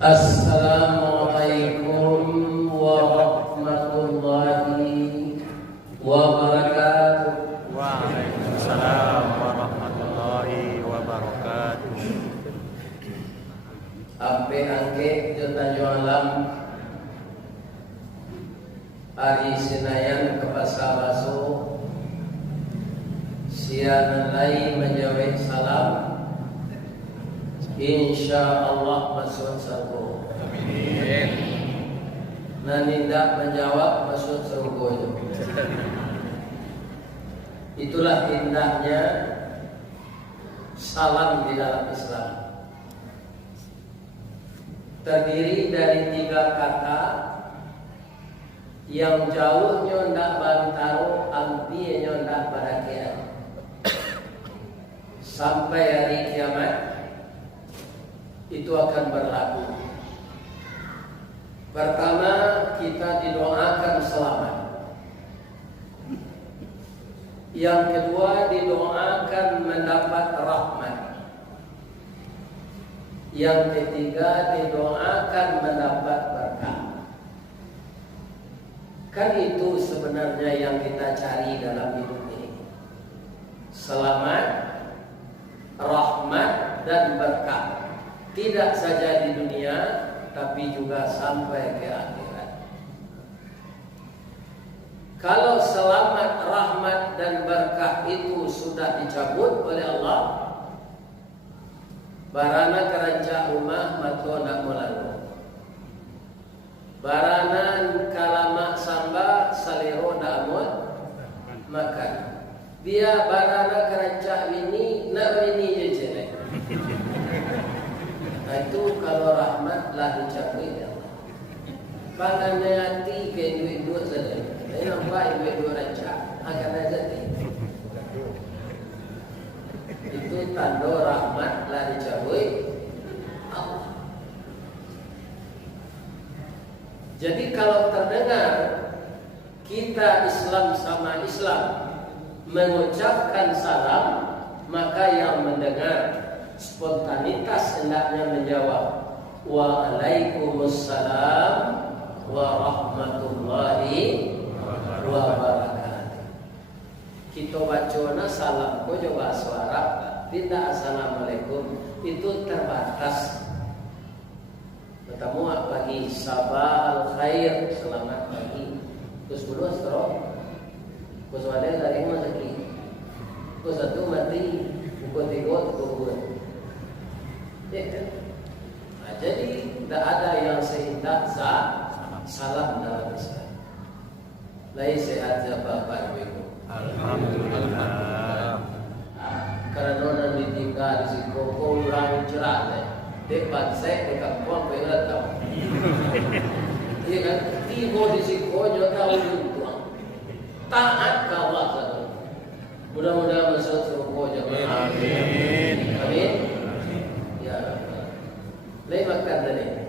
Assalamualaikum warahmatullahi wabarakatuh. Waalaikumsalam warahmatullahi wabarakatuh. Ape angke juta alam Ari Senayan ke Pasar Baso siaran lain menjawab salam. Insya Allah masuk surga. Amin. Nanindak menjawab masuk surga. Itulah indahnya salam di dalam Islam. Terdiri dari 3 kata yang jauhnya ndak bantaro, artinya ndak barakian. Sampai hari kiamat itu akan berlaku. Pertama, kita didoakan selamat. Yang kedua, didoakan mendapat rahmat. Yang ketiga, didoakan mendapat berkah. Kan itu sebenarnya yang kita cari dalam hidup ini. Selamat, rahmat, dan berkah. Tidak saja di dunia, tapi juga sampai ke akhirat. Kalau selamat, rahmat, dan berkah itu sudah dicabut oleh Allah, barana keranca rumah mato nak melalu. Barana kalama samba salero nak makan. Dia barana keranca ini nak ini je. Nah itu kalau rahmat lah dicabut ya Allah. Pangannya hati ke duit-duit saja. Saya nampak duit-duit rancak akan ada jadi. Itu tanda rahmat lah dicabut Allah. Jadi kalau terdengar kita Islam sama Islam mengucapkan salam, maka yang mendengar spontanitas hendaknya menjawab Waalaikumsalam warahmatullahi wabarakatuh. Kita bacana salam ko coba suara tidak assalamualaikum itu terbatas. Bertemu pagi sabah al-khair selamat pagi. Terus dulu astro. Terus ada dari mazaki. Terus satu mati ukut-ikut kubur. Ya kan? Nah, jadi tidak ada yang seindah salam dalam Islam. Lai sehat Bapak Ibu. Alhamdulillah. Karena orang ditinggal di situ orang cerah deh. Depan saya dekat puang pelat tahu. Iya kan? Tibo di situ tahu tuang. Taat kawat satu. Mudah-mudahan masuk surga jemaah. Amin. Amin. Lain makan tadi.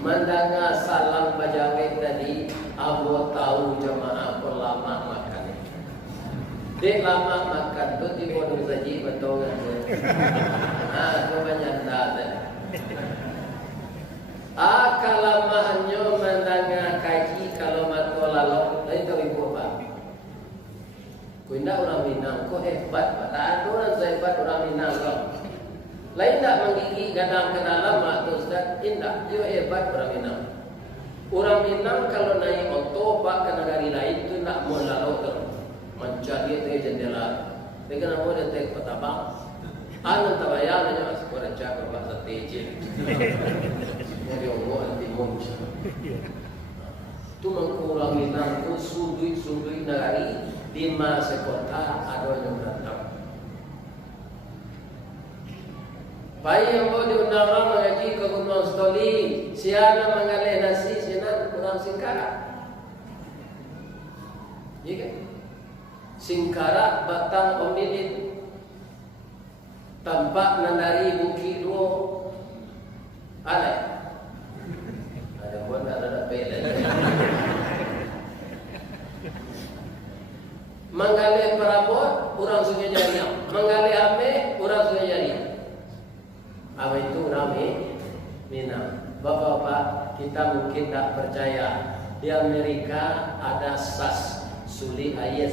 Mandanga salam bajawek tadi, Abu tahu jemaah lama makan. Dek lama makan tu tiba dulu saji betul kan? Kau banyak dah. Kalau mahanyo mandanga kaji kalau mato lalu, lain tahu ibu apa? Kau indah orang Minang, kau hebat. Tak ada orang sehebat orang Minang kau. Lain tak menggigit gadang ke dalam atau Ustaz, indah, dia hebat orang Minang. Orang Minang kalau naik motor pak ke negara lain tu nak mau lalu terus mencari dia jendela. Dia kena mau dia tek petabang. Anu tabayang aja masuk orang cakap bahasa TJ. Jadi orang anti monci. Tu mengkurang Minang tu sudut negari di masa kota ada yang berantem. Bayi yang mau diundang mengaji ke Gunung Stoli, siapa mengalih nasi, siapa kurang singkara. Ya kan? Singkara batang omnidin, tampak nandari buki dua, ada pun ada pele. Mengalih perabot, orang sungai jariah. Mengalih ame, orang sungai jariah. Apa itu rame? kita mungkin tak percaya. Di Amerika ada SAS, sulit ayat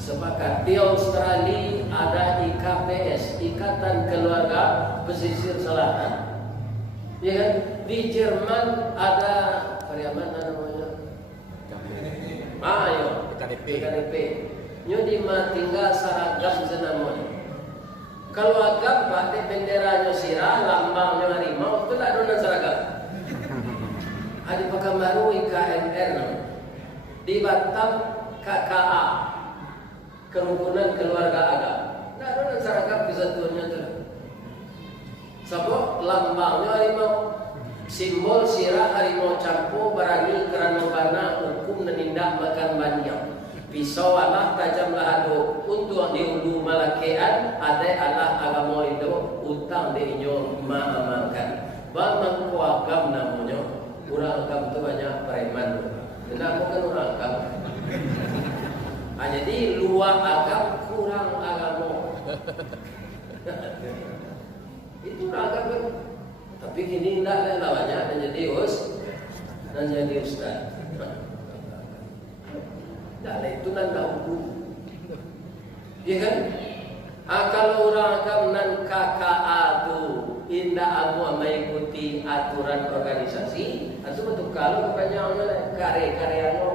sepakat. Di Australia ada IKPS, Ikatan Keluarga Pesisir Selatan. Ya kan? Di Jerman ada mana namanya? IKDP. Nyo di tinggal saragam senamon. Kalau agam pak de benderanya sirah, lambangnya harimau, itu tak ada seragam. Ada Pekanbaru IKNR, di Batam KKA, Kerukunan Keluarga Agam. Tak ada seragam kesatuannya tu. Sebab lambangnya harimau, simbol sirah harimau campu berani kerana bana hukum dan indah makan banyak. Pisau Allah tajamlah ado untuk diulu malakean ada Allah agama itu utang diinyo makan. Bang agam namanya orang agam itu banyak preman. Kenapa kan orang agam? Jadi luar agam kurang agama. Itu agam kan. Tapi kini tidak lawannya dan jadi ustaz. Tak itu nanda hukum. Ya kan? Kalau orang agam nan KKA tu indah amu mengikuti aturan organisasi, itu betul kalau kepanjangnya karya-karyanya.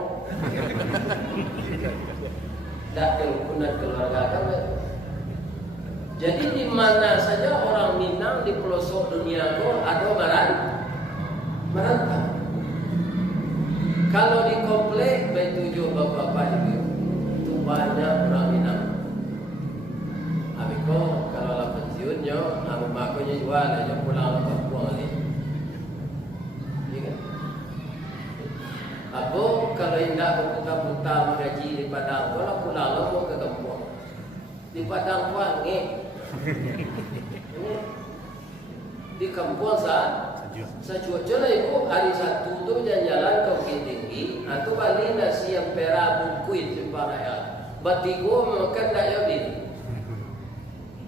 Tak kerukunan keluarga agama. Jadi di mana saja orang Minang di pelosok dunia itu ada merantau. Kalau di komplek betujuh bapak-bapak ibu itu banyak orang Minang. Abiko kalau lah pensiunnya, abu makunya jual aja pulang ke kampung lagi. Abu kalau indah berputar-putar mengaji di Padang, kalau pulang lagi ke kampung. Di Padang wangi. Di kampung Secuaca lah ibu hari Sabtu tu jalan-jalan ke Bukit Tinggi atau balik nasi yang pera bungkuit sembaraya. Batigo makan tak jadi.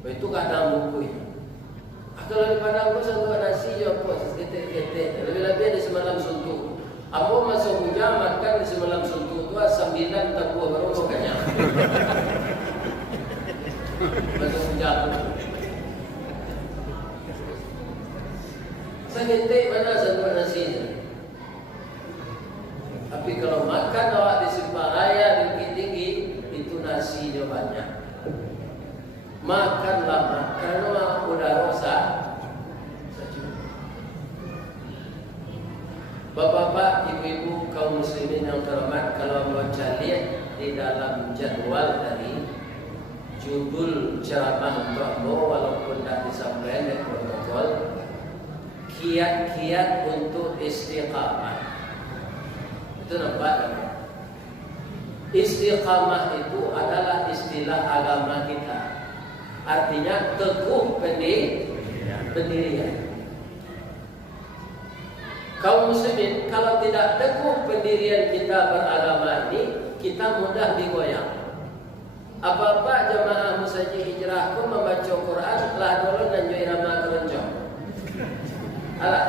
Itu kadang bungkuit. Kalau di Padang tu satu nasi je apa ketek-ketek. Lebih-lebih ada semalam suntuk. Apa masuk hujan makan di semalam suntuk tu 9 tapu baru makannya. Masuk hujan. Segetik mana satu nasi. Tapi kalau makan awak di simpang raya di Bukit Tinggi itu nasinya banyak. Makan lama karena udah rosak. Bapak-bapak, ibu-ibu, kaum muslimin yang terhormat, kalau baca lihat di dalam jadwal dari judul ceramah Mbak walaupun tak disampaikan di protokol, kiat-kiat untuk istiqamah. Itu nampak kan? Istiqamah itu adalah istilah agama kita. Artinya teguh pendirian. Kaum muslimin, kalau tidak teguh pendirian kita beragama ini, kita mudah digoyang. Apa-apa jamaah musajid hijrah pun membaca Quran telah dulu dan irama keroncong. Alah,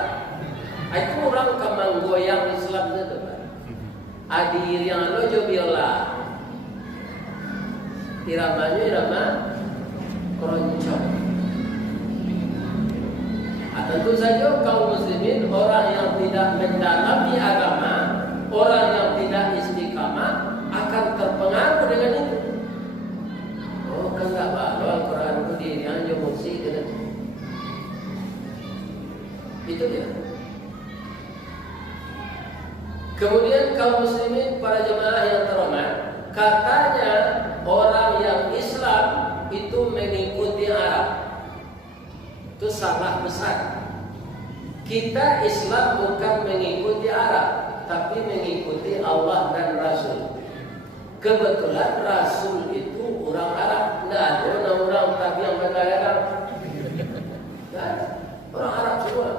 itu orang kamang goyang Islam itu. Adir yang lo jo biola. Iramanya irama keroncong. Tentu saja kaum muslimin, orang yang tidak mendalami agama, orang yang tidak istiqamah akan terpengaruh dengan itu. Oh, kan tak baru Al-Quran itu diri hanya musik gitu. Itu dia. Kemudian kaum muslimin, para jemaah yang terhormat, katanya orang yang Islam itu mengikuti Arab. Itu salah besar. Kita Islam bukan mengikuti Arab, tapi mengikuti Allah dan Rasul. Kebetulan Rasul itu orang Arab. Tidak ada orang tapi yang bergaya. Tidak ada. Orang Arab semua.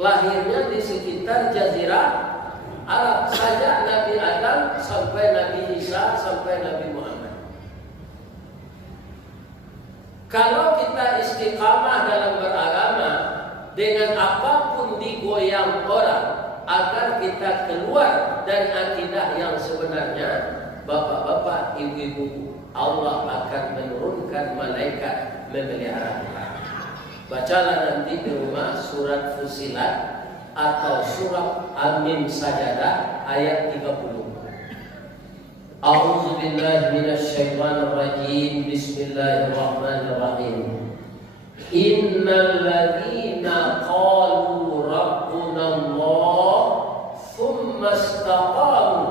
Lahirnya di sekitar Jazirah Arab saja, Nabi Adam sampai Nabi Isa sampai Nabi Muhammad. Kalau kita istiqamah dalam beragama, dengan apapun digoyang orang agar kita keluar dari akidah yang sebenarnya, bapak-bapak, ibu-ibu, Allah akan menurunkan malaikat memelihara kita. Bacalah nanti di rumah surat Fusilat atau surat Amin Sajadah ayat 30. A'udzu billahi minasy syaithanir rajim. Bismillahirrahmanirrahim. Innal ladzina qalu rabbunallah tsumma istaqamu.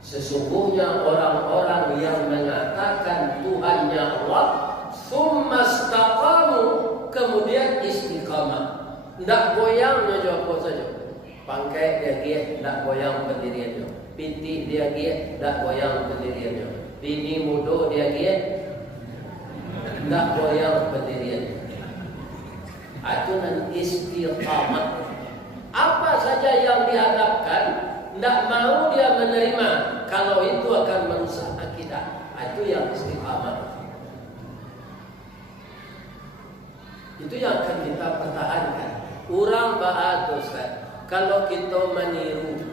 Sesungguhnya orang-orang yang mengatakan Tuhannya Allah, tsumma istaqamu, kemudian istiqamah. Ndak goyang nyojo saja. Pangkai dia giat, ndak goyang pendiriannya. Piti dia giat, ndak goyang pendiriannya. Bini muda dia giat, ndak goyang pendiriannya. Itu nanti istiqamah. Apa saja yang dihadapkan, ndak mau dia menerima kalau itu akan merusak akidah. Itu yang istiqamah. Itu yang akan kita pertahankan. Urang ba'at Ustaz, kalau kita meniru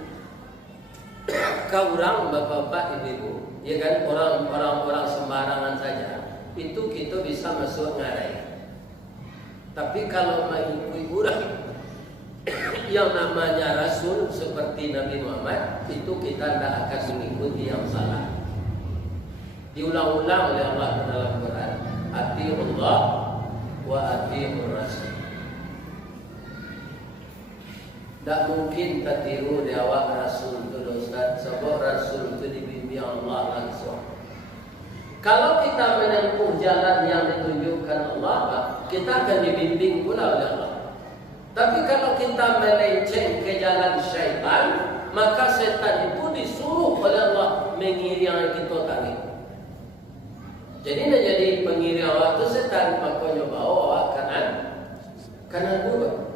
kau orang bapak-bapak ibu-ibu, ya kan, orang-orang sembarangan saja, itu kita bisa masuk ngarai. Tapi kalau mengikuti orang yang namanya Rasul seperti Nabi Muhammad, itu kita tidak akan mengikuti yang salah. Diulang-ulang oleh Allah dalam Quran, atiullah wa atiur Rasul. Tak mungkin tak tiru di awak Rasul itu Ustaz, sebab Rasul itu dibimbing Allah langsung. Kalau kita menempuh jalan yang ditunjukkan Allah, kita akan dibimbing pula oleh Allah. Tapi kalau kita melenceng ke jalan syaitan, maka syaitan itu disuruh oleh Allah mengiringi kita tadi. Jadi nak jadi pengiring awak itu setan, makanya bawa awak kanan dulu.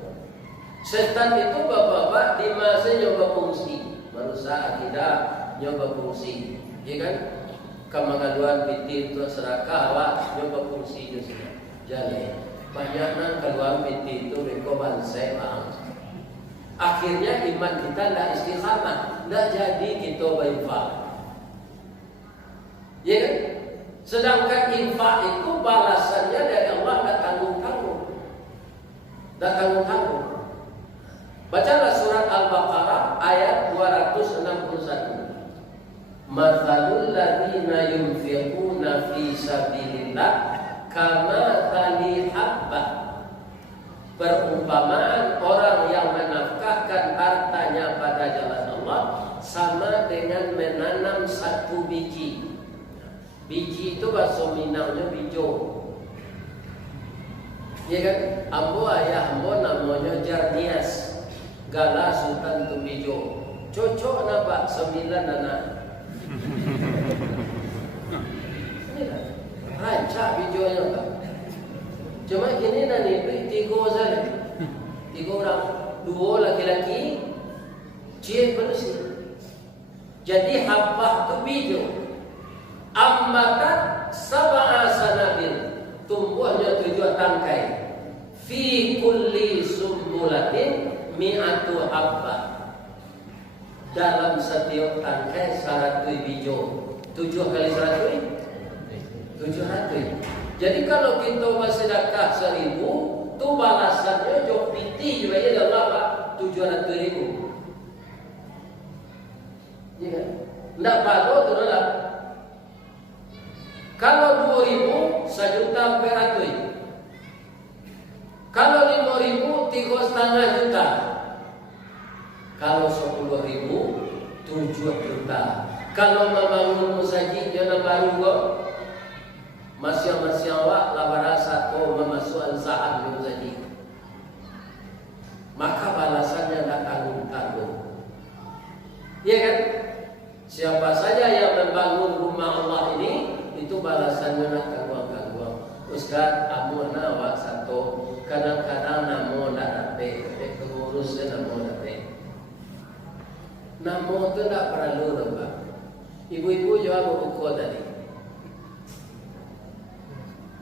Setan itu bapak-bapak di masa nyoba fungsi, manusia akidah nyoba fungsi, ya kan? Kemangaluan piti itu serakah awak nyoba fungsi itu sudah jalan. Banyaknya keluar piti itu rekoban saya bang. Akhirnya iman kita tidak istiqamah, tidak jadi kita berinfak. Ya kan? Sedangkan infak itu balasannya dari Allah tidak tanggung-tanggung. Tidak tanggung-tanggung. Bacalah surat Al-Baqarah ayat 261. Mathalul ladzina yunfiquna fi sabilillah kamathali habbah. Perumpamaan orang yang menafkahkan hartanya pada jalan Allah sama dengan menanam satu biji. Biji itu bahasa Minangnya bijo. Ya kan? Ambo ayah ambo namanya Jarnias. Gala Sultan Tumbijo. Cocok napa 9 anak. Ini lah. Rancak bijonya Pak. Cuma ini nanti 3 saja. 3 orang, 2 laki-laki, cie bersih. Jadi habbah tu bijo. Ammatat sab'a sanabil. Tumbuhnya 7 tangkai. Fi kulli sumbulatin mi'atu habbah. Dalam setiap tangkai 100 biji. 7 kali 100 700. Jadi kalau kita bersedekah 1000, tu balasannya jauh piti juga ya berapa? 700.000. Ya. Enggak bagus tu lah. Kalau 2.000 1.400.000. Kalau 5.000 3,5 juta. Kalau 10.000 7 juta. Kalau membangun masjid jangan baru kok. Masih awak labara satu memasukkan saat di masjid. Maka balasannya tak tanggung-tanggung. Ya kan? Siapa saja yang membangun rumah Allah ini, itu balasannya tak tanggung-tanggung. Ustaz, amun awak satu kadang-kadang namo tak dapat, pengurusnya namo dapat. Namo itu tak perlu nampak. Ibu-ibu jawab buku tadi.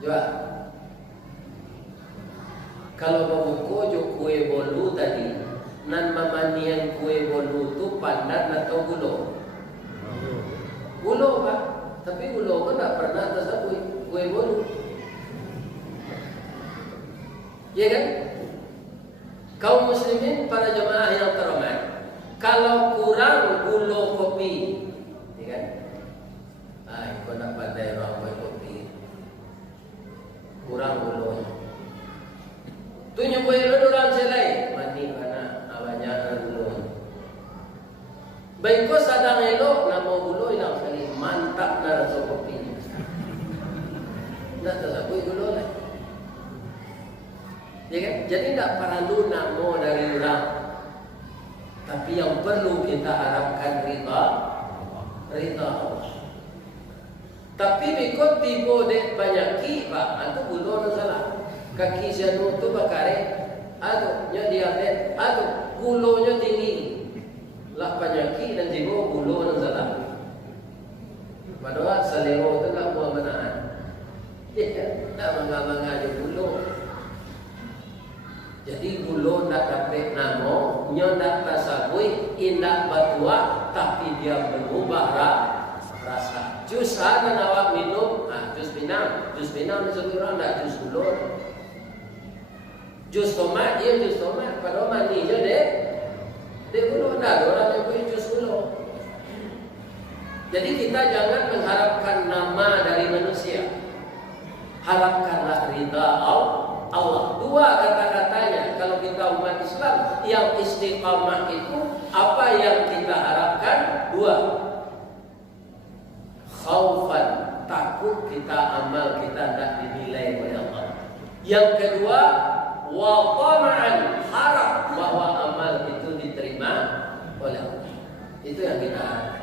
Jawab. Kalau buku kue bolu tadi, nan memandian kue bolu tu pandan atau gulo? Gulo Pak, tapi gulo kan tak pernah tersebut kue bolu. Ya kan? Kaum muslimin, para jemaah yang terhormat, kalau kurang gulo kopi, ya kan? Kau nak pandai orang buat kopi, kurang gulo. Tunjuk boleh orang selai mandi karena banyak gulo. Baik kau sadang elok nama gulo hilang sekali, mantap nak rasa kopinya. Tak tersebut gulo lah. Ya kan? Jadi tak perlu nama dari orang, tapi yang perlu kita harapkan rida Allah. Tapi bikot tibo dek banyaki Pak, itu gulo na salah. Kaki sianu tu bakare, nya diabetes, gulonya tinggi. Lah banyaki dan tibo gulo na salah. Padahal selero tu lah buah menahan. Ya, tak mangga-mangga je gulo. Jadi gulo nak dapat nama, nya nak tasabui, indah batua, tapi dia berubah rasa. Jus ada awak minum, jus pinang disebut orang tak jus gulo. Jus tomat, dia jus tomat, padahal maninya dek gulo, dah orang yang punya jus gulo. Jadi kita jangan mengharapkan nama dari manusia, harapkanlah ridha Allah. Dua kata-katanya kalau kita umat Islam yang istiqamah itu apa yang kita harapkan? Dua. Khaufan, takut kita amal kita tidak dinilai oleh Allah. Yang kedua, wa tama'an, harap bahwa amal itu diterima oleh Allah. Itu yang kita harapkan.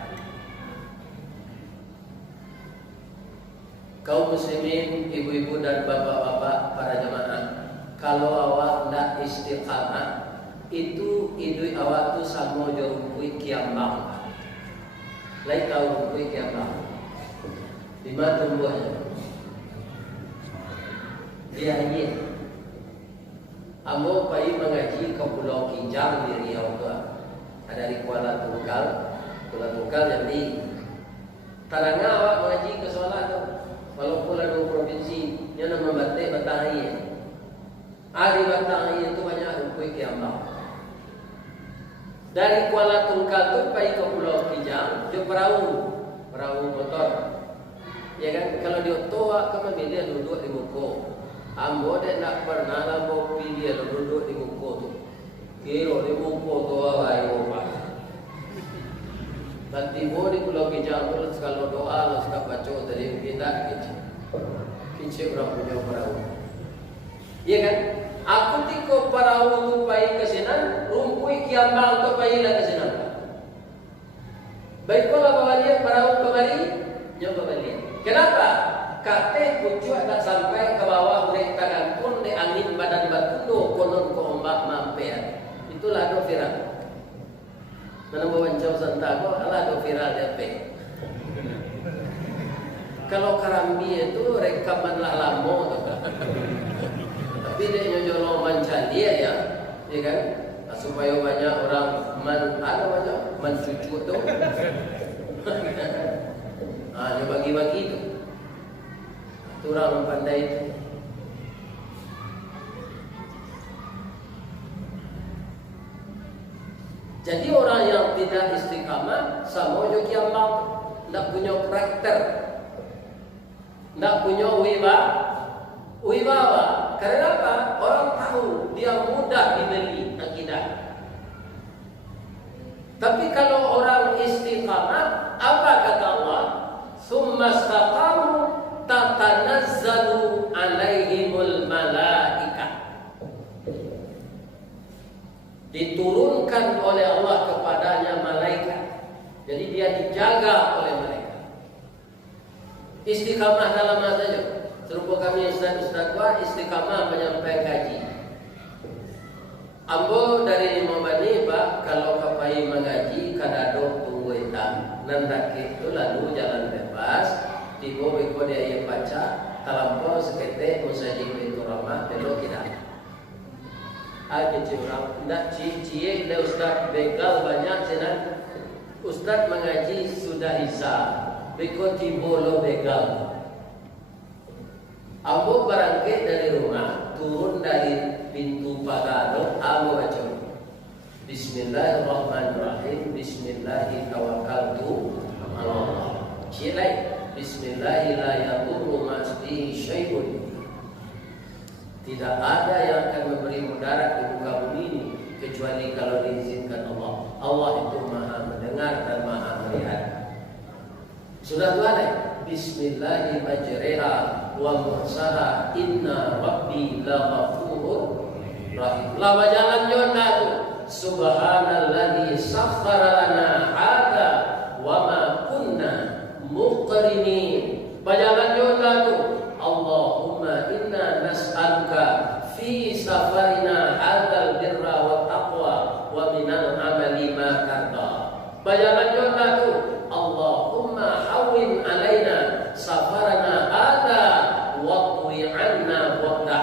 Kaum muslimin, ibu-ibu dan bapak-bapak, para jemaah, kalau awak tidak istiqamah, itu idui awak tu sama jo rumpui kiambang. Lain tahu rumpui kiambang. 5 tumbuhannya. Dia ini. Ambo pergi mengaji ke Pulau Kijang di Riau tu. Ada di Kuala Tunggal. Kuala Tunggal jadi tarangga awak mengaji ke solat tu. Walaupun ada provinsi yang nama batik Batangi. Hari Batangi itu banyak rumput kiambang. Dari Kuala Tunggal tu pergi ke Pulau Kijang, dia perahu motor. Ya kan, kalau dia tua kan dia duduk di muka. Ambo dia tak pernah lah kopi dia duduk di muka tu. Kira di muka tu ayo Pak. Nanti bo di Pulau Kijang tu kalau doa lah suka baca tadi kita kicik orang punya perahu. Ya kan? Aku tiko perahu tu pergi ke sana, rumpui kiambang tu pergi lah ke sana. Baiklah bawa dia perahu kembali, nyoba balik. Kenapa? Kate kucuak tak sampai ke bawah mereka gantung di angin badan batu konon ke ombak mampir. Itulah do viral. Mana bawancau santago ala do viral dia pe. Kalau Karambi itu rekamanlah lama tu kan. Tapi dia nyojolo mancan dia ya kan? Supaya banyak orang mencucu tu. Dia bagi-bagi tu. Itu orang pandai itu. Jadi orang yang tidak istiqamah sama jo kiambang, tidak punya karakter, tidak punya wibawa. Karena apa? Orang tahu dia mudah dibeli akidah. Tapi kalau orang istiqamah, apa kata Allah? Summa istaqamu tatanazzalu alaihimul malaikah. Diturunkan oleh Allah kepadanya malaikat. Jadi dia dijaga oleh malaikat. Istiqamah dalam apa saja? Serupa kami ustaz-ustaz gua istiqamah menyampaikan kaji. Ambo dari Imam Bani Pak, kalau kapai mengaji kadado tunggu hitam, nandaki itu lalu jalan bebas, tiba beko dia yang baca, talampau sekete musajib itu ramah belok kita. Ada orang nak cie le ustaz begal banyak senang. Ustaz mengaji sudah isya. Beko tibolo begal. Ambo berangkat dari rumah, turun dari pintu pagar, ambo baca Bismillahirrahmanirrahim. Bismillahirrahmanirrahim. Allah. Cilai. Bismillahirrahmanirrahim. Syai'un. Tidak ada yang akan memberi mudarat di muka bumi ini kecuali kalau diizinkan Allah. Allah itu Maha mendengar dan Maha melihat. Sudah Tuhan, Bismillahirrahmanirrahim wa mursaha inna rabbi laghafurur rahim. Lama jalan jona tu. Subhanalladzi sakhkhara lana hadza wa ma kunna muqrinin. Bajalan jona tu. Allahumma inna nas'aluka fi safarina hadzal birra wa taqwa wa minal amali ma tarda. Bajalan jona tu. Allahumma hawwin alaina safarana hadza wa qwi 'anna waqta.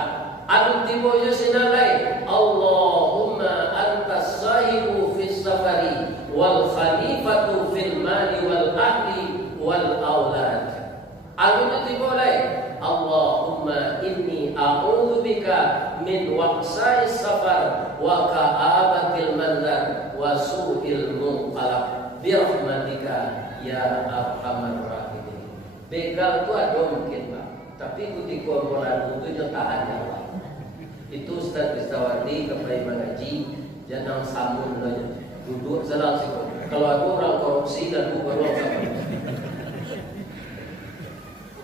Adu tibo yo sinalai. Allahumma antas sahibu fis safari wal khalifatu fil mali wal ahli wal aulad. Adu tibo lai. Allahumma inni a'udzubika min waqsa'is safar wa ka'abatil manzar wa su'il munqalab birahmatika ya arhamar rahimin. Begal itu ada mungkin Pak, tapi ketika orang itu tahan ya Allah. Itu Ustaz Bistawati kembali mengaji jangan sambung saja. Duduk salah sih. Kalau aku orang korupsi dan aku baru sama.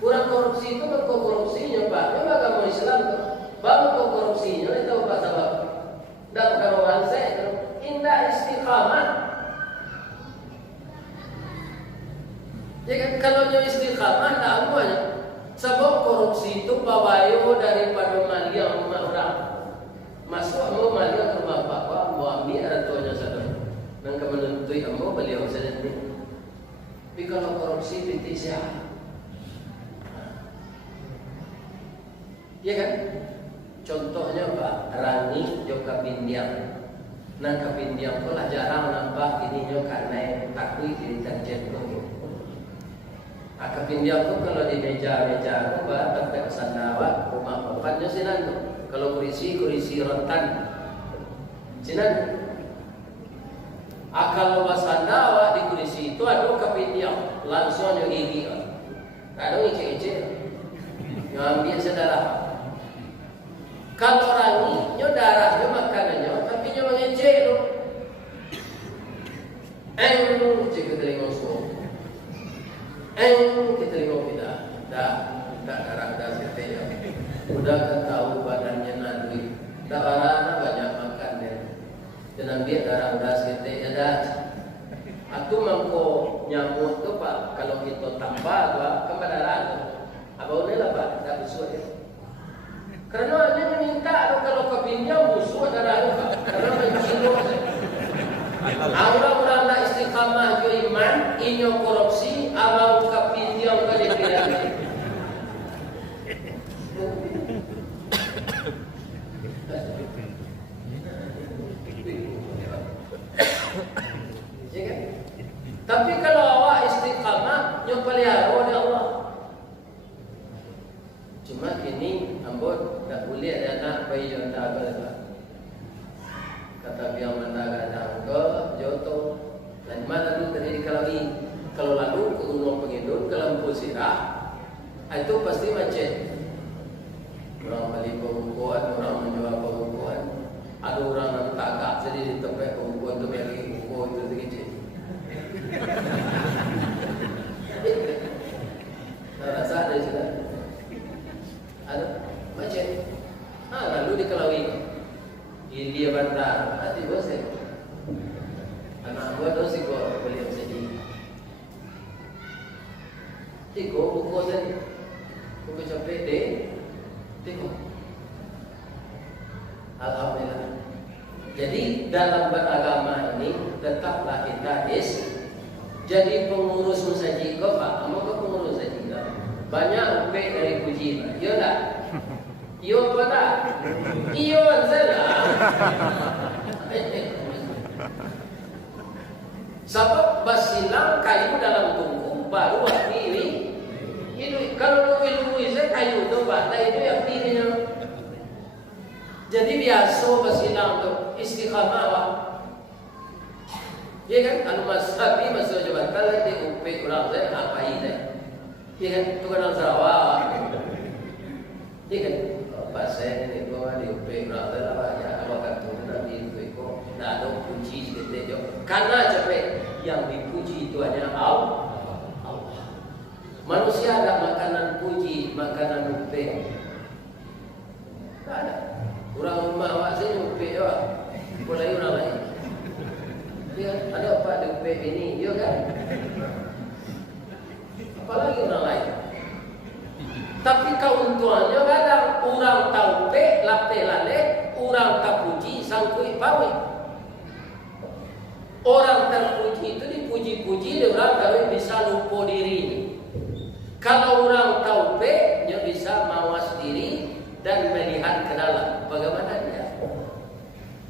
Kurang korupsi itu kan korupsinya Pak. Memang agama Islam tu. Baru korupsinya itu tahu Pak sebab. Dan karuan saya indah istiqamah. Jadi kalau dia istiqamah tak amuanya. Sebab korupsi itu bawayo daripada malia rumah orang. Masuk mau malia ke rumah Pak, mau ambil ada tuanya sadar. Dan kemenentui ambo beliau sendiri. Tapi kalau korupsi binti siapa? Ya kan? Contohnya Pak, Rani jo kapindiang. Nah kapindiang ko lah jarang nampak ini jo karena takui di terjen ko. Kapindiang ko kalau di meja-meja ko ba tempat sandawa rumah bapaknya sinan tu. Kalau kurisi rentan. Sinan. Kalau sandawa di kurisi itu ada kapindiang langsung jo gigi. Ada icek-icek. Ngambil saudara. Kalau rangi, nyo darahnya makanannya, tapi nyo mengecek tu. Cek kita tengok semua. Kita tengok kita. Dah darah dah setia. Udah kan tahu badannya nadui. Dah barang banyak makan dia. Dan ambil darah dah setia dah. Aku mangko nyamuk tu Pak. Kalau kita tambah tu, kan darah tu. Abang ni lah Pak, dah besar dia. Karena dia minta kalau kepinjam musuh darah Pak. Karena mencilok. Orang-orang nak istiqamah jo iman, inyo korupsi, abang kepinjam ke dia. Ya kan? Tapi kalau awak istiqamah, nyo pelihara oleh Allah. Cuma kini ambon tak boleh ada anak bayi yang tak ada. Kata biang mana ada ke joto. Dan mana dulu terjadi kalau lalu ke gunung pengidul ke lampu sirah, itu pasti macet. Orang beli pembukuan, orang menjual pembukuan. Ada orang yang tagak jadi di tempat pembukuan tu beli buku itu sedikit. Rasa ada sudah. Ada macet. Lalu dikelawi. Dia bandar. Hati bosan. Anak gua dosi gua beli sedih. Tiko buku tadi. Buku capek deh. Tiko. Alhamdulillah. Jadi dalam beragama ini tetaplah kita jadi pengurus masjid kau Pak. Kamu ke pengurus masjid kau. Banyak upik dari puji Pak. Ya tak? Iyo apa tak? Iyo saja. Sebab basilang kayu dalam tungku baru diri. Itu kalau ilmu itu kayu tu pak, itu yang dirinya. Jadi biasa basilang tu istiqamah pak. Ya kan? Kalau masabi masuk jabatan di UP orang saya apa ini? Ya kan? Itu kan orang Sarawak. Ya kan? Pasal ini gua di UP orang saya apa ya? Apa kata nanti itu kok tak ada puji sedikit je. Karena capek yang dipuji itu hanya Allah. Manusia ada makanan puji, makanan UP. Tak ada. Orang rumah awak saya UP awak. Boleh orang lain. Ya, ada apa di UP ini? Ya kan? Apalagi orang lain. Tapi keuntungannya kadang orang tahu pe, lape lale, orang tak puji, sangkui pawe. Orang terpuji itu dipuji-puji, orang tahu bisa lupa diri. Kalau orang tahu pe, dia bisa mawas diri dan melihat ke dalam. Bagaimana dia?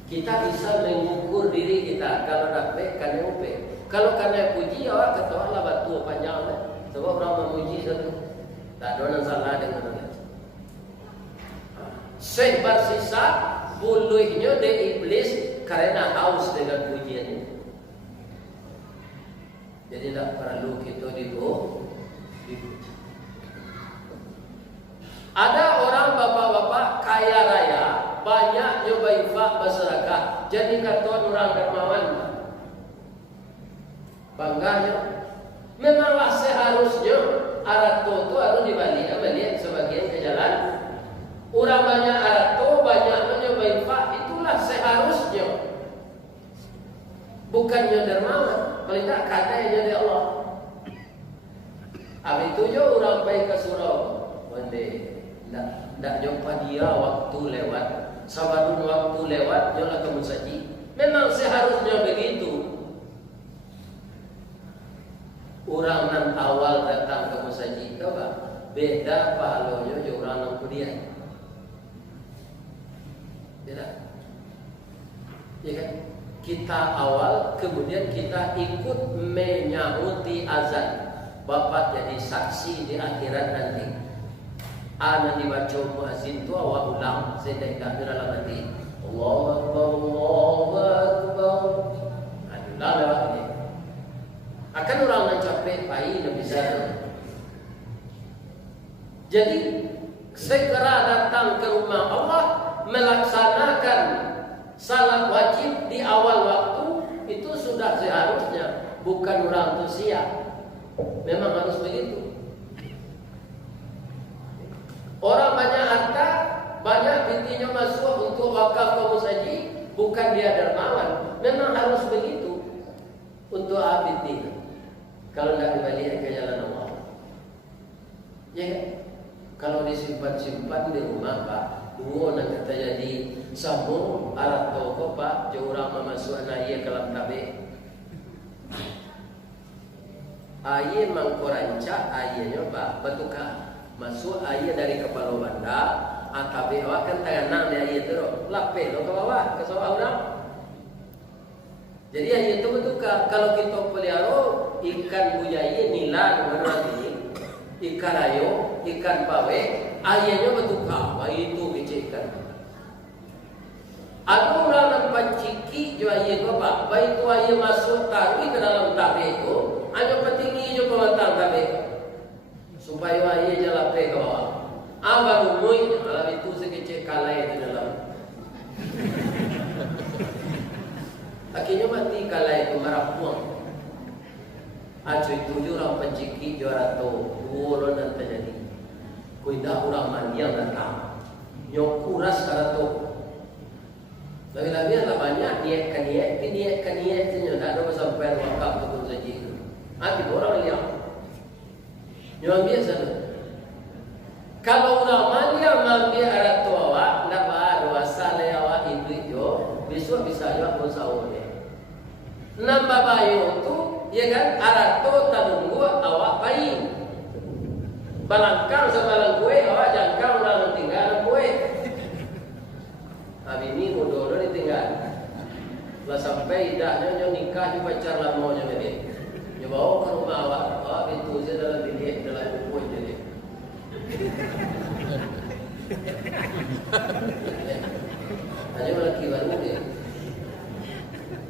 Kita bisa mengukur diri kita kalau dapat karena UP. Kalau karena puji, awak ketawa lah batu panjang lah. Sebab orang memuji satu. Tak ada yang salah dengan itu. Sebar sisa bulunya de iblis karena haus dengan pujian. Jadi tak perlu kita dipuji. Ada orang bapak-bapak kaya raya, banyak nyoba infak bersedekah. Jadi kata orang dermawan. Bangganya. Memanglah seharusnya arato itu harus dibalik sebagian ke jalan. Orang banyak arato, banyak mencoba infak, itulah seharusnya. Bukannya dermawan, paling tak katanya dari Allah. Habis itu je orang baik ke surau. Mende, tak jumpa dia waktu lewat. Sabarun waktu lewat, dia ke masjid. Memang seharusnya begitu. Orang yang awal datang ke masjid itu beda pahalanya dengan orang yang kemudian. Beda. Ya kan? Kita awal, kemudian kita ikut menyahuti azan. Bapak jadi saksi di akhirat nanti. Ana dibaca muazzin tu awak ulang sedekah dalam hati. Allahu Akbar, Allahu Akbar. Adulah lewat ini. Akan orang yang capek payah dan bisa. Jadi segera datang ke rumah Allah, melaksanakan salat wajib di awal waktu, itu sudah seharusnya. Bukan orang itu siap. Memang harus begitu. Orang banyak harta, banyak bintinya masuk untuk wakaf ke masjid, bukan dia dermawan. Memang harus begitu untuk binti. Kalau tidak dibalik ke jalan Allah, ya kan? Kalau disimpan-simpan di rumah Pak, dua nak kata jadi sambung alat toko Pak, jauh orang masuk anak ke dalam tabik. Air mangkorancak airnya Pak, betukah masuk air dari kepala bandar, tabik awak kan tangan dia air terus, lapis lo ke bawah, ke sawah orang. Jadi air itu betukah. Kalau kita pelihara ikan buaya nila mana ini, ikan ayo, ikan pawe, airnya betukah. Itu ikan. Ada orang yang panciki jual air apa? Baik itu air masuk taruh ke dalam tabik itu, hanya pentingnya je pematang tabik supaya air jalan ke bawah. Baru mui, kalau itu sekecil kalai di dalam. Akhirnya mati kalai itu marapuang. Acu itu orang penciki juara tu, dua orang yang terjadi. Kuida orang mandiang datang, nyokuras cara tu. Lagi-lagi ada banyak niatkan niat itu tak ada sampai wakaf betul saja. Hati orang lihat, nyoang biasa tu. Kalau orang mandiang ambil arah tu awak, nak baru asal awak itu jo, besok bisa juga pun sahur. Nambah bayu tu, ya kan? Arato tadunggu awak bayi. Balangkang sebalang kue, awak jangkang orang tinggal kue. Bini muda lo ditinggal. Lah sampai idahnya nikah di pacar lamanya dia. Dia bawa ke rumah awak. Awak itu je dalam bilik dalam buku jadi. Hanya lelaki baru dia.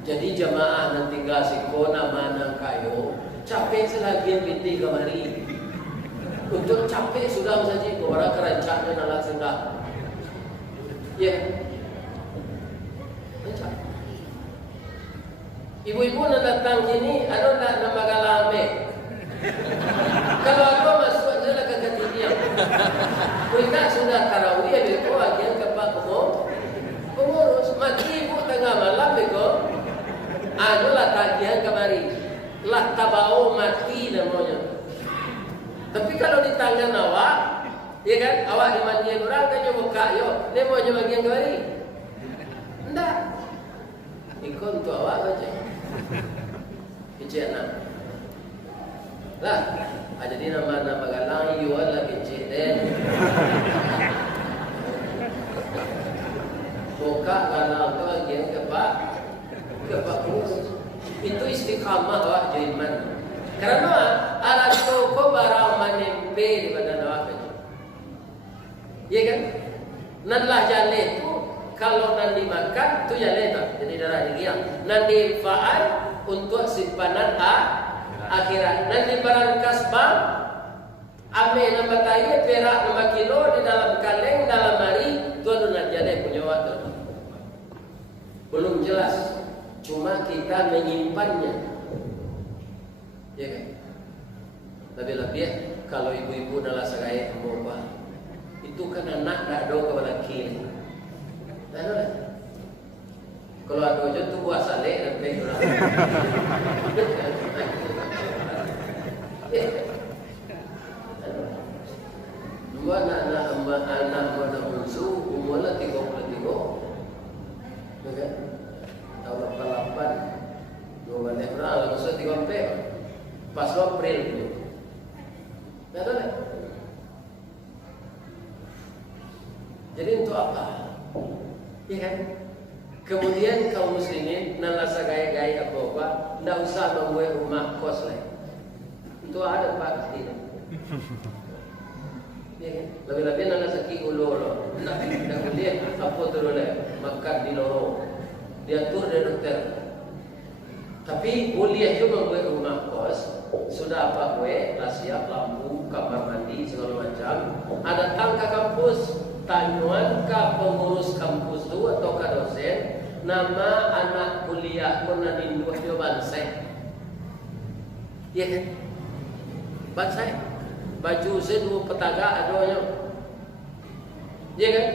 Jadi jamaah nanti gasiko nama nang kayo capek selagi binti kemari. Untuk capek sudah saja orang kerancaknya nalak sudah. Ya. Rancak. Ibu-ibu nak datang sini, ada nak nama galame. Kalau aku masuk je lah ke ketidian. Kita sudah tarawih, beko agian kepak pengurus. Mati ibu tengah malam beko. Anulah tagihan kemari. Lah tabau mati namanya. Tapi kalau di tangan awak, ya kan, awak dimandiin orang kan nyoba kayo, dia mau nyoba bagian kemari. Enggak. Ikut untuk awak saja. Kecil nak. Lah, jadi nama galang you lah kecil deh. Buka galang tu bagian kepak pengurus. Itu istiqamah awak jaiman. Karena alat toko barang menempe di badan awak saja. Ya kan? Nanlah jale itu kalau nanti makan tu jale tak. Jadi darah dia. Nanti faal untuk simpanan akhirat. Nanti barang kasbah ame nama tayo perak nama kilo di dalam kaleng dalam hari tu anu nak jale punya waktu. Belum jelas. Cuma kita menyimpannya. Ya kan? Lebih-lebih kalau ibu-ibu adalah segaya pembawa itu kan anak tak ada kepada kiri. Tak ada lah. Kalau ada je tu buat saleh dan baik orang. Dua anak mana unsu umurnya 33. Ya kan? Tahun 88 dua balik berapa? Maksud 34. Pas April itu. Tak ada lah. Jadi untuk apa? Ya kan? Kemudian kaum muslimin nalasa gaya-gaya apa-apa, tidak usah membuat rumah kos lah. Itu ada pak tidak. Ya kan? Lebih-lebih nalasa ki ulolo. Tidak boleh apa tu boleh makan di lorong. Diatur dari dokter. Tapi boleh juga membuat rumah kos. Sudah apa gue, dah siap lampu, kamar mandi segala macam. Ada tangga kampus, tanyuan ke pengurus kampus tu atau ke dosen, nama anak kuliah pun nanti dua dia bansai. Ya kan? Bansai. Baju saya dua petaga adanya. Ya kan?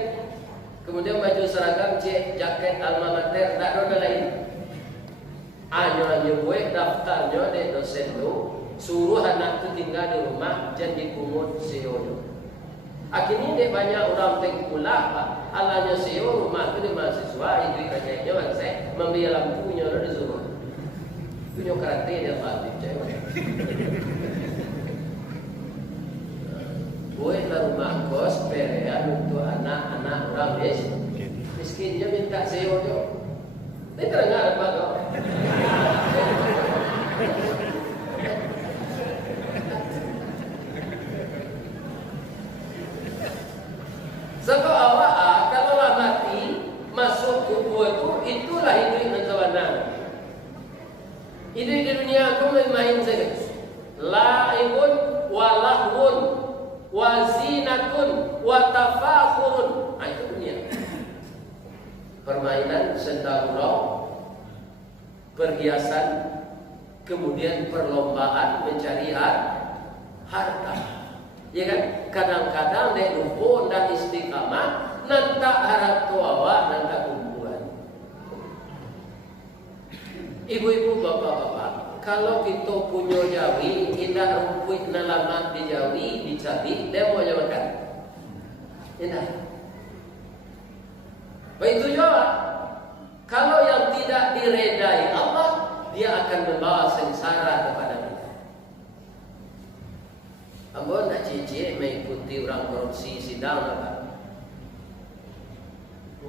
Kemudian baju seragam, cek jaket alma mater, tak ada lain. Hanya buat daftarnya dari dosen tu, suruh anak tu tinggal di rumah, jadi pungut CEO tu. Akhirnya dia banyak orang pula, alanya CEO rumah tu di mahasiswa, itu kayaknya saya membeli lampunya lalu disuruh. Punya karate dia pasti cewek. Buatlah rumah kos perean untuk anak-anak orang miskin. Dia minta CEO tu. Dia terengah apa tu? Sebab awak kalau lah mati masuk kubur itulah hidup mencawana. Hidup di dunia aku main saja. La'ibun wa lahwun wa zinatun wa tafakhurun. Itu dunia. Permainan senda gurau, perhiasan, kemudian perlombaan mencari harta. Ya kan? Kadang-kadang dia lupa dan istiqamah, nantak harap tuawa, nantak kumpulan. Ibu-ibu, bapak-bapak, kalau kita punya jawi, kita rumput nalamat di jawi, dicabik, dia mau makan. Tidak. Begitu juga, kalau yang tidak diredai Allah, dia akan membawa sengsara kepada kita. Ambo nak cici mengikuti orang korupsi sidang apa?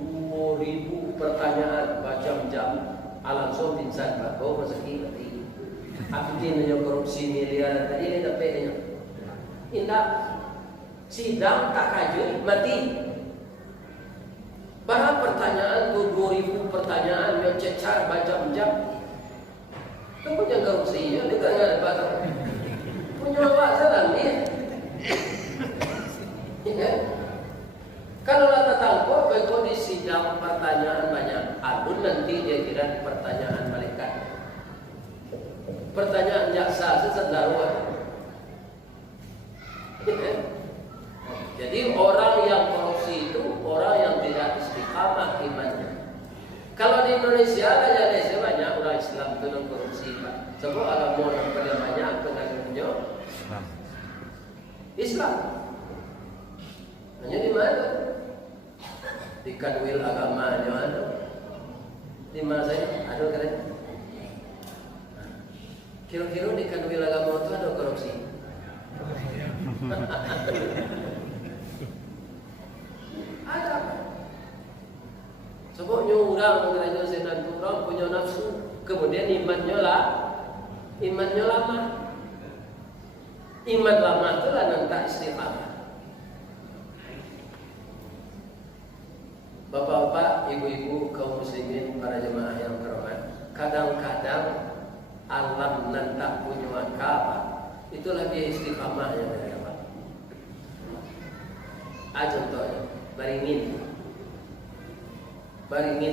2000 pertanyaan berjam-jam, langsung pingsan, Pak. Bawa rezeki mati. Aku tinanya korupsi miliar tadi ni tak pedenya. Indah sidang tak kaju mati. Barang pertanyaan tu 2000 pertanyaan yang cecar berjam-jam. Tu punya korupsi dia tak ada barang. Punya awak salah ni. Ya. Kalau lata tangkap, kalau di sidang pertanyaan banyak, adun nanti dia kira pertanyaan malaikat. Pertanyaan jaksa sesendaruan. Jadi orang yang korupsi itu orang yang tidak istiqamah imannya. Kalau di Indonesia aja desa banyak orang Islam itu non korupsi, Pak. Sebab agama yang paling banyak pengaruhnya Islam. Hanya di mana? Di kanwil agamanya ada. Di mana saya? Ada kan? Kira-kira di kanwil agama itu ada korupsi. Ada. Sebabnya orang mengerja setan orang punya nafsu, kemudian imannya lama. Iman lama itu lah nanti istiqamah. Bapak-bapak, ibu-ibu, kaum muslimin, para jemaah yang terhormat, kadang-kadang alam nantak punya akal, itulah dia istiqamah yang ada. Contohnya, baringin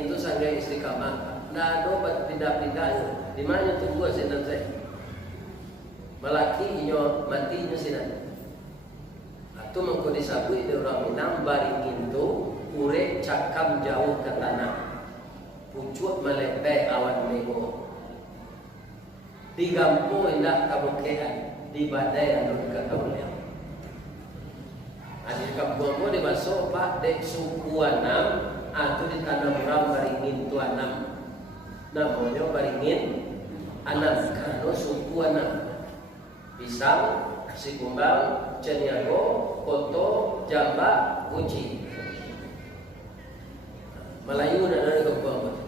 itu sangat istiqamah. Nah, ada pindah-pindahnya. Di mana tunggu sinan saya? Melaki inyo mati inyo sinan. Atau mengkodi sabu itu orang Minang baringin itu urek cakam jauh ke tanah, pucut melepeh awan mego. Di gampo indah kabukean, di badai anu ke kabuliang. Di kampung mo di masuk Pak dek suku anam, atau di tanah orang baringin tu anam. Namanya baringin anam karena suku anam. Pisang, Sikumbang, Ceniago, Koto, Jamba, Kunci. Melayu dan ada kampung.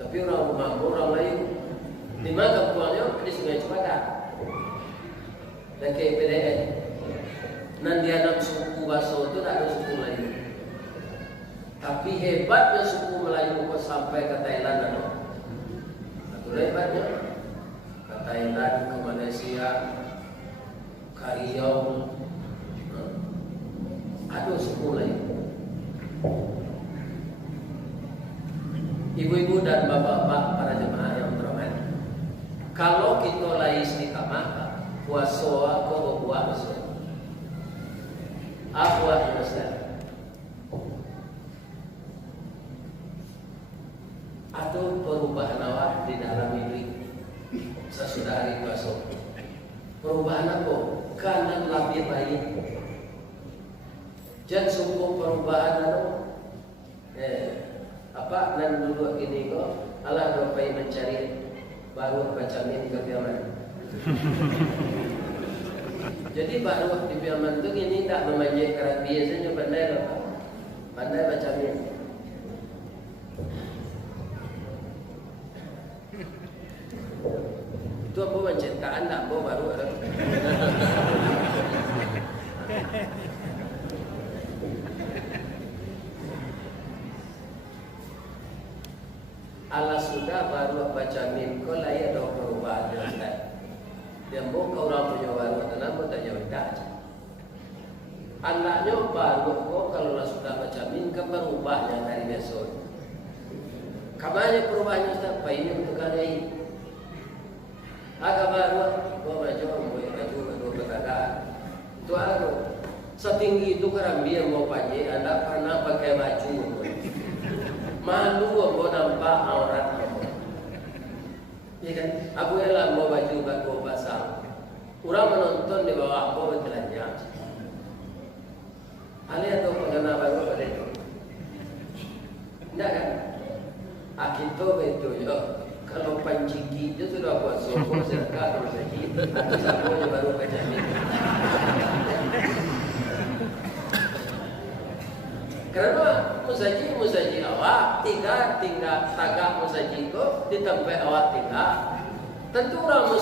Tapi orang rumah orang Melayu. Di mana kampungnya? Di Sungai Cipadak. Dan ke PDN. Nan dia enam suku Baso itu tak ada suku Melayu. Tapi hebatnya suku Melayu kok sampai ke Thailand. Itu hebatnya. Ke Thailand, ke Malaysia, ke Riau. Ada suku Melayu. Ibu-ibu dan bapak-bapak, para jemaah yang terhormat, kalau kita lagi istiqamah, puasa aku berbuat besar. Apa yang besar? Atau perubahan awak di dalam hidup sesudah hari puasa. Perubahan apa? Kanan lebih baik. Jangan sungguh perubahan apa nan dulu gini kok Allah dopai mencari baru bacamin ke Yaman. Jadi baru di Yaman itu gini tak memanjat kerat biasanya pandai loh, pandai bacamin. Itu apa menciptaan tak apa baru ada. Allah sudah baru baca min ko layak ada perubahan dia Ustaz. Dia buka orang punya baru kenapa tak jauh dah. Anaknya baru kok kalau sudah baca min ke berubahnya dari besok. Kamarnya perubahannya Ustaz, apa ini untuk kali agak baru kok macam baju berkata. Itu aku setinggi itu kerambi yang mau pakai Anda pernah pakai baju. Malu aku nampak aurat aku. Ya kan? Aku elah mau baju baru basah. Orang menonton di bawah aku bertelanjang. Alih atau pengenal baru pada itu. Tidak kan? Akito itu ya. Kalau panciki dia sudah buat sopor serka terus lagi. Aku saponya baru baca ini. Karena musaji awak tinggal tagak musaji itu di tempat awak tinggal. Tentu orang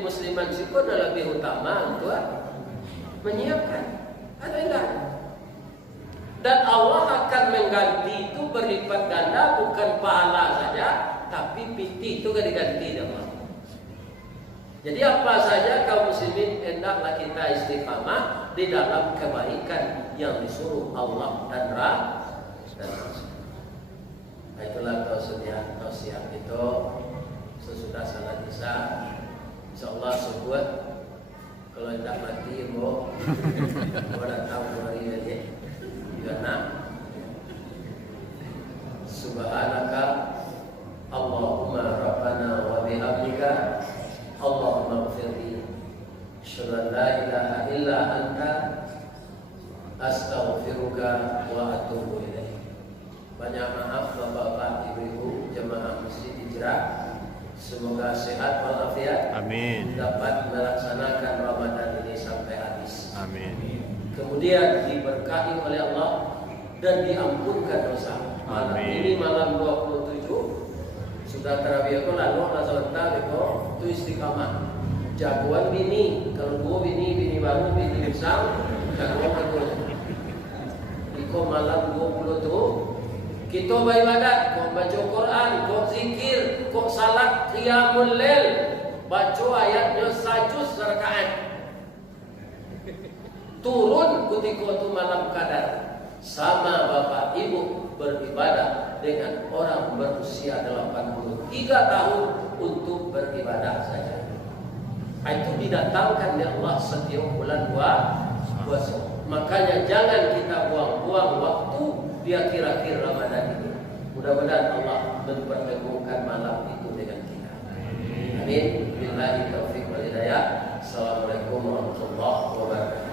musliman siku lebih utama untuk menyiapkan. Ada enggak? Dan Allah akan mengganti itu berlipat ganda, bukan pahala saja, tapi piti itu kan diganti Allah. Jadi apa saja kaum muslimin hendaklah kita istiqamah di dalam kebaikan yang disuruh Allah dan Rasul. Nah, itulah tausiah itu sesudah salat isya. Insyaallah sebut kalau tidak mati mau datang hari ini karena subhanaka Allahumma rabbana wa bihamdika Allahumma ighfirli asyhadu an la ilaha illa anta astaghfiruka wa atubu ilaik. Banyak maaf Bapak-bapak, Ibu-ibu jemaah Masjid Hijrah. Semoga sehat walafiat. Amin. Dapat melaksanakan Ramadan ini sampai habis. Amin. Kemudian diberkahi oleh Allah dan diampunkan dosa. Malam ini malam 27 sudah tarawih ko lalu sebentar ko tu istiqamah. Jagoan bini, kalau dua bini baru bini besar, jagoan kedua. Iko malam 20 tu kita beribadat, kau baca Quran, kau zikir, kau salat qiyamul lail, baca ayatnya 100 rakaat. Turun ketika itu malam qadar. Sama Bapak Ibu beribadah dengan orang berusia 83 tahun untuk beribadah saja. Itu didatangkan oleh Allah setiap bulan puasa. Makanya jangan kita buang-buang waktu di akhir-akhir Ramadan ini. Mudah-mudahan Allah mempertemukan malam itu dengan kita. Amin. Billahi taufiq wal hidayah. Assalamualaikum warahmatullahi wabarakatuh.